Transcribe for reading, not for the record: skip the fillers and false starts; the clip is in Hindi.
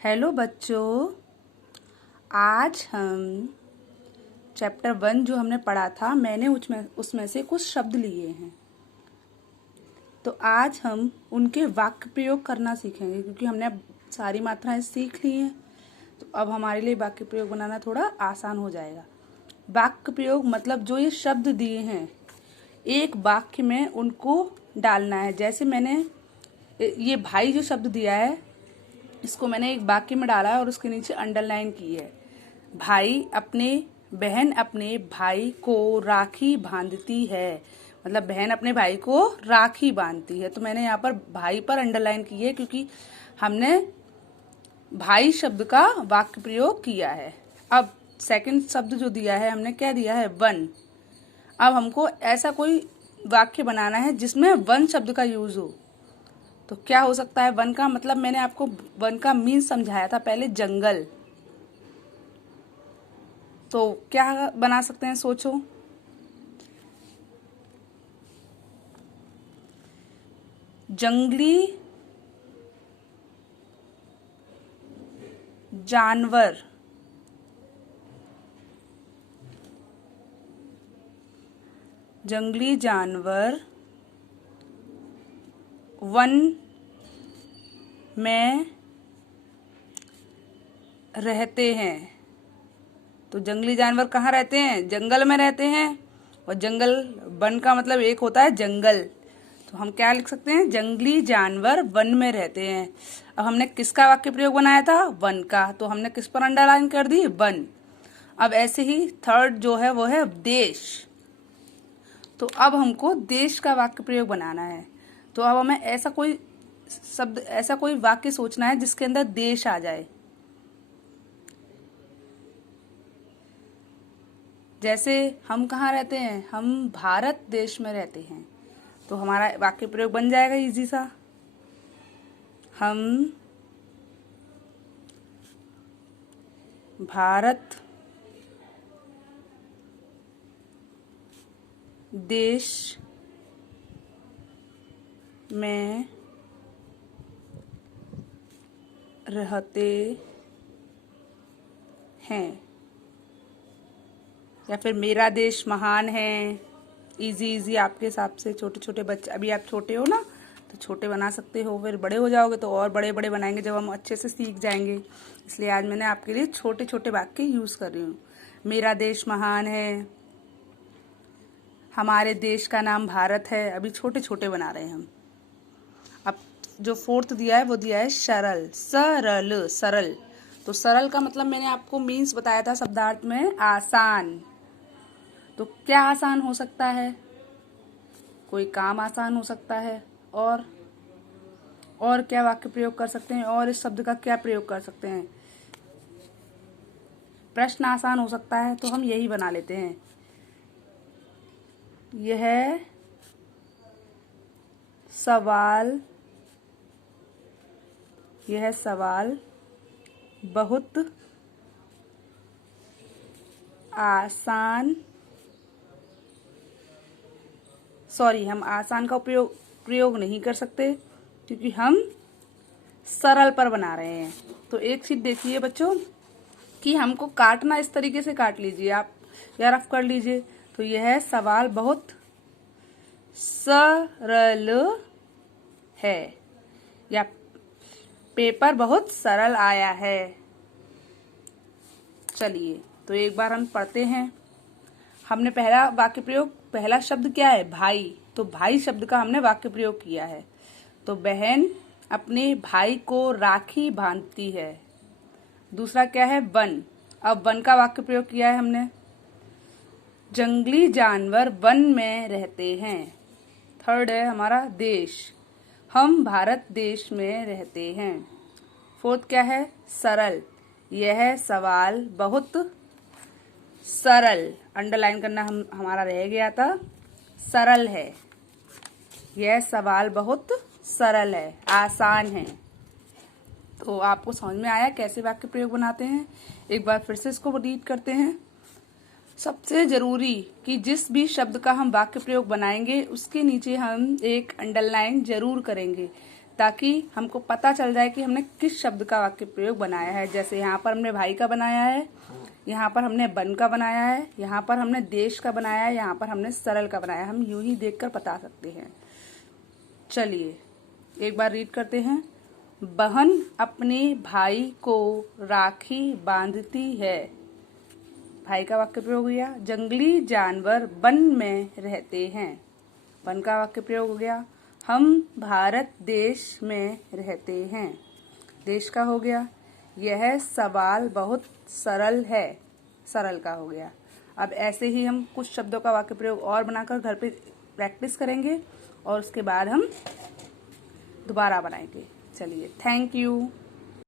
हेलो बच्चों, आज हम चैप्टर 1 जो हमने पढ़ा था मैंने उसमें से कुछ शब्द लिए हैं। तो आज हम उनके वाक्य प्रयोग करना सीखेंगे क्योंकि हमने अब सारी मात्राएं सीख ली हैं। तो अब हमारे लिए वाक्य प्रयोग बनाना थोड़ा आसान हो जाएगा। वाक्य प्रयोग मतलब जो ये शब्द दिए हैं एक वाक्य में उनको डालना है। जैसे मैंने ये भाई जो शब्द दिया है इसको मैंने एक वाक्य में डाला है और उसके नीचे अंडरलाइन की है। बहन अपने भाई को राखी बांधती है, मतलब बहन अपने भाई को राखी बांधती है। तो मैंने यहाँ पर भाई पर अंडरलाइन की है क्योंकि हमने भाई शब्द का वाक्य प्रयोग किया है। अब सेकंड शब्द जो दिया है हमने क्या दिया है, वन। अब हमको ऐसा कोई वाक्य बनाना है जिसमें वन शब्द का यूज हो। तो क्या हो सकता है वन का मतलब, मैंने आपको वन का मीन समझाया था पहले, जंगल। तो क्या बना सकते हैं, सोचो। जंगली जानवर वन में रहते हैं। तो जंगली जानवर कहाँ रहते हैं, जंगल में रहते हैं। और जंगल, वन का मतलब एक होता है जंगल। तो हम क्या लिख सकते हैं, जंगली जानवर वन में रहते हैं। अब हमने किसका वाक्य प्रयोग बनाया था, वन का। तो हमने किस पर अंडरलाइन कर दी, वन। अब ऐसे ही थर्ड जो है वो है देश। तो अब हमको देश का वाक्य प्रयोग बनाना है। तो अब हमें ऐसा कोई शब्द, ऐसा कोई वाक्य सोचना है जिसके अंदर देश आ जाए। जैसे हम कहाँ रहते हैं, हम भारत देश में रहते हैं। तो हमारा वाक्य प्रयोग बन जाएगा इजी सा, हम भारत देश में रहते हैं। या फिर मेरा देश महान है। इजी आपके हिसाब से, छोटे छोटे बच्चे, अभी आप छोटे हो ना तो छोटे बना सकते हो, फिर बड़े हो जाओगे तो और बड़े बड़े बनाएंगे जब हम अच्छे से सीख जाएंगे। इसलिए आज मैंने आपके लिए छोटे छोटे वाक्य यूज कर रही हूँ। मेरा देश महान है, हमारे देश का नाम भारत है। अभी छोटे छोटे बना रहे हैं हम। अब जो फोर्थ दिया है वो दिया है सरल। सरल। तो सरल का मतलब मैंने आपको मीन्स बताया था शब्दार्थ में, आसान। तो क्या आसान हो सकता है, कोई काम आसान हो सकता है। और क्या वाक्य प्रयोग कर सकते हैं, और इस शब्द का क्या प्रयोग कर सकते हैं। प्रश्न आसान हो सकता है, तो हम यही बना लेते हैं। यह सवाल बहुत आसान, हम आसान का प्रयोग नहीं कर सकते क्योंकि हम सरल पर बना रहे हैं। तो एक चीज देखिए बच्चों कि हमको काटना इस तरीके से काट लीजिए आप, या रफ कर लीजिए। तो यह सवाल बहुत सरल है, या पेपर बहुत सरल आया है। चलिए तो एक बार हम पढ़ते हैं। हमने पहला वाक्य प्रयोग, पहला शब्द क्या है, भाई। तो भाई शब्द का हमने वाक्य प्रयोग किया है। तो बहन अपने भाई को राखी बांधती है। दूसरा क्या है, वन। अब वन का वाक्य प्रयोग किया है हमने, जंगली जानवर वन में रहते हैं। थर्ड है हमारा देश, हम भारत देश में रहते हैं। फोर्थ क्या है, सरल। यह सवाल बहुत सरल, अंडरलाइन करना हमारा रह गया था, सरल है। यह सवाल बहुत सरल है, आसान है। तो आपको समझ में आया कैसे वाक्य प्रयोग बनाते हैं। एक बार फिर से इसको रीड करते हैं। सबसे जरूरी कि जिस भी शब्द का हम वाक्य प्रयोग बनाएंगे उसके नीचे हम एक अंडरलाइन जरूर करेंगे ताकि हमको पता चल जाए कि हमने किस शब्द का वाक्य प्रयोग बनाया है। जैसे यहाँ पर हमने भाई का बनाया है, यहाँ पर हमने बन का बनाया है, यहाँ पर हमने देश का बनाया है, यहाँ पर हमने सरल का बनाया है। हम यूं ही देखकर बता सकते हैं। चलिए एक बार रीड करते हैं। बहन अपने भाई को राखी बांधती है। भाई का वाक्य प्रयोग हो गया। जंगली जानवर वन में रहते हैं। वन का वाक्य प्रयोग हो गया। हम भारत देश में रहते हैं। देश का हो गया। यह सवाल बहुत सरल है। सरल का हो गया। अब ऐसे ही हम कुछ शब्दों का वाक्य प्रयोग और बनाकर घर पे प्रैक्टिस करेंगे और उसके बाद हम दोबारा बनाएंगे। चलिए, थैंक यू।